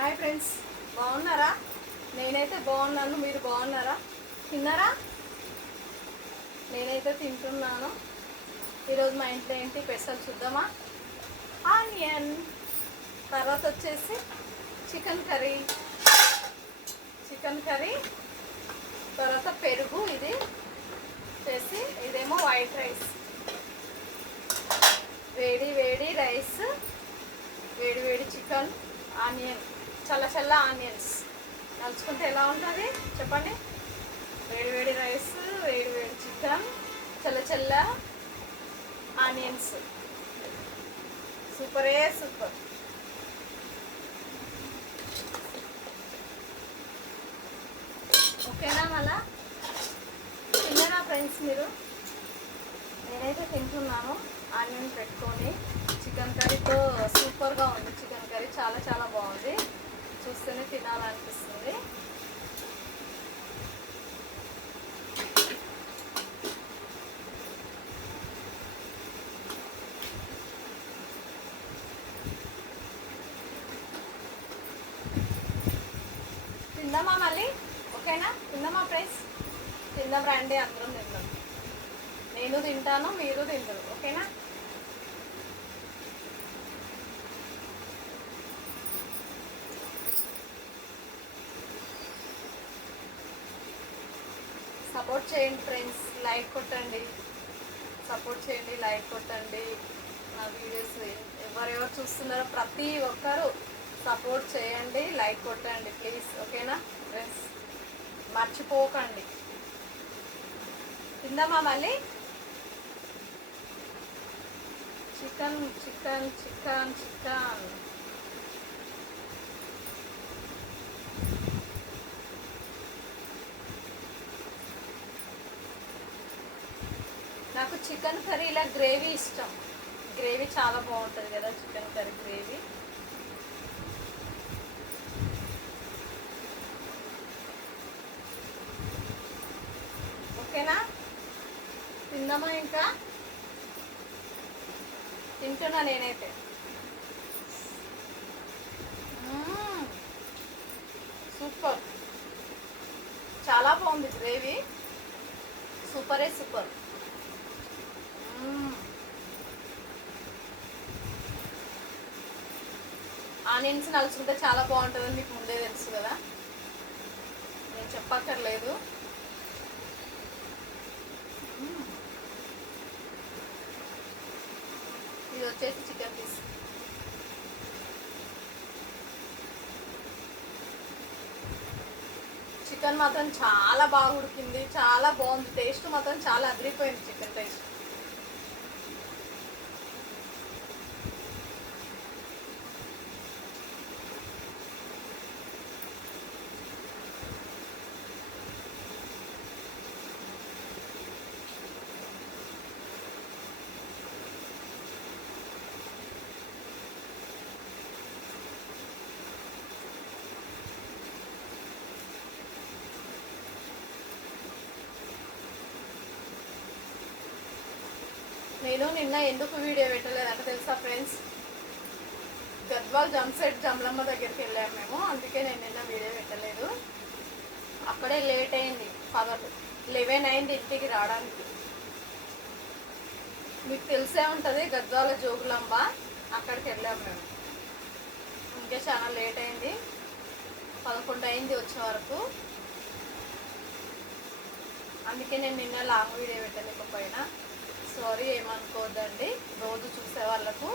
Hi friends, బాగున్నారా? నేనైతే బాగున్నాను. మీరు బాగున్నారా? తిన్నారా? నేనైతే తింటున్నాను. ఈరోజు మా ఇంట్లో ఏంటి స్పెషల్ చూద్దామా? ఆనియన్, తర్వాత వచ్చేసి చికెన్ కర్రీ, తర్వాత పెరుగు, ఇది చేసి ఇదేమో వైట్ రైస్, వేడి వేడి రైస్, వేడి వేడి చికెన్, ఆనియన్, చల్ల చల్ల ఆనియన్స్ నలుచుకుంటే ఎలా ఉంటుంది చెప్పండి? వేడి వేడి రైస్, వేడి వేడి చికెన్, చల్ల చల్ల ఆనియన్స్, సూపరే సూపర్. ఓకేనా? మళ్ళా తిన్నారా ఫ్రెండ్స్ మీరు? నేనైతే తింటున్నాను ఆనియన్ పెట్టుకొని. చికెన్ కర్రీతో సూపర్గా ఉంది. చికెన్ కర్రీ చాలా చాలా బాగుంది. చూస్తేనే తినాలనిపిస్తుంది. తిందామా మళ్ళీ? ఓకేనా? తిందామా ఫ్రెండ్స్? తిందాం రండి, అందరం తిందాం. నేను తింటాను, మీరు తింటారు. ఓకేనా? సపోర్ట్ చేయండి ఫ్రెండ్స్, లైక్ కొట్టండి. సపోర్ట్ చేయండి, లైక్ కొట్టండి. నా వీడియోస్ ఎవరెవరు చూస్తున్నారో ప్రతి ఒక్కరు సపోర్ట్ చేయండి, లైక్ కొట్టండి ప్లీజ్. ఓకేనా ఫ్రెండ్స్? మర్చిపోకండి. తిందామా మళ్ళీ? చికెన్ చికెన్ చికెన్ చికెన్ నాకు చికెన్ కర్రీ ఇలా గ్రేవీ ఇష్టం. గ్రేవీ చాలా బాగుంటుంది కదా, చికెన్ కర్రీ గ్రేవీ. ఓకేనా? తిందామా? ఇంకా తింటున్నా నేనైతే. సూపర్, చాలా బాగుంది గ్రేవీ, సూపరే సూపర్. ఆనియన్స్ నలుచుకుంటే చాలా బాగుంటుందని మీకు ముందే తెలుసు కదా, నేను చెప్పక్కర్లేదు. ఇది వచ్చేసి చికెన్ పీస్. చికెన్ మాత్రం చాలా బాగా ఉడికింది, చాలా బాగుంది. టేస్ట్ మాత్రం చాలా అదిరిపోయింది చికెన్ టేస్ట్. నేను నిన్న ఎందుకు వీడియో పెట్టలేదంటే తెలుసా ఫ్రెండ్స్? గద్వాల్ జంసెట్ జమలమ్మ దగ్గరికి వెళ్ళాము మేము, అందుకే నేను నిన్న వీడియో పెట్టలేదు. అక్కడే లేట్ అయింది, 11 అయింది ఇంటికి రావడానికి. మీకు తెలిసే ఉంటుంది గద్వాల జోగులాంబ, అక్కడికి వెళ్ళాము మేము. ఇంకా చాలా లేట్ అయింది, 11 అయింది వచ్చే వరకు. అందుకే నేను నిన్న లాంగ్ వీడియో పెట్టలేకపోయినా, సారీ, ఏమనుకోవద్దండి. రోజు చూసే వాళ్ళకు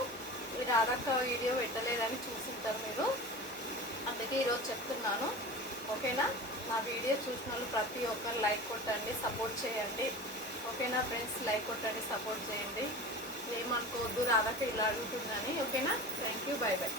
ఈ రాధక్క వీడియో పెట్టలేదని చూసింటారు మీరు, అందుకే ఈరోజు చెప్తున్నాను. ఓకేనా? నా వీడియో చూసిన వాళ్ళు ప్రతి ఒక్కరు లైక్ కొట్టండి, సపోర్ట్ చేయండి. ఓకేనా ఫ్రెండ్స్? లైక్ కొట్టండి, సపోర్ట్ చేయండి. ఏమనుకోవద్దు రాధక్క ఇలా అడుగుతుందని. ఓకేనా? Thank you, by by.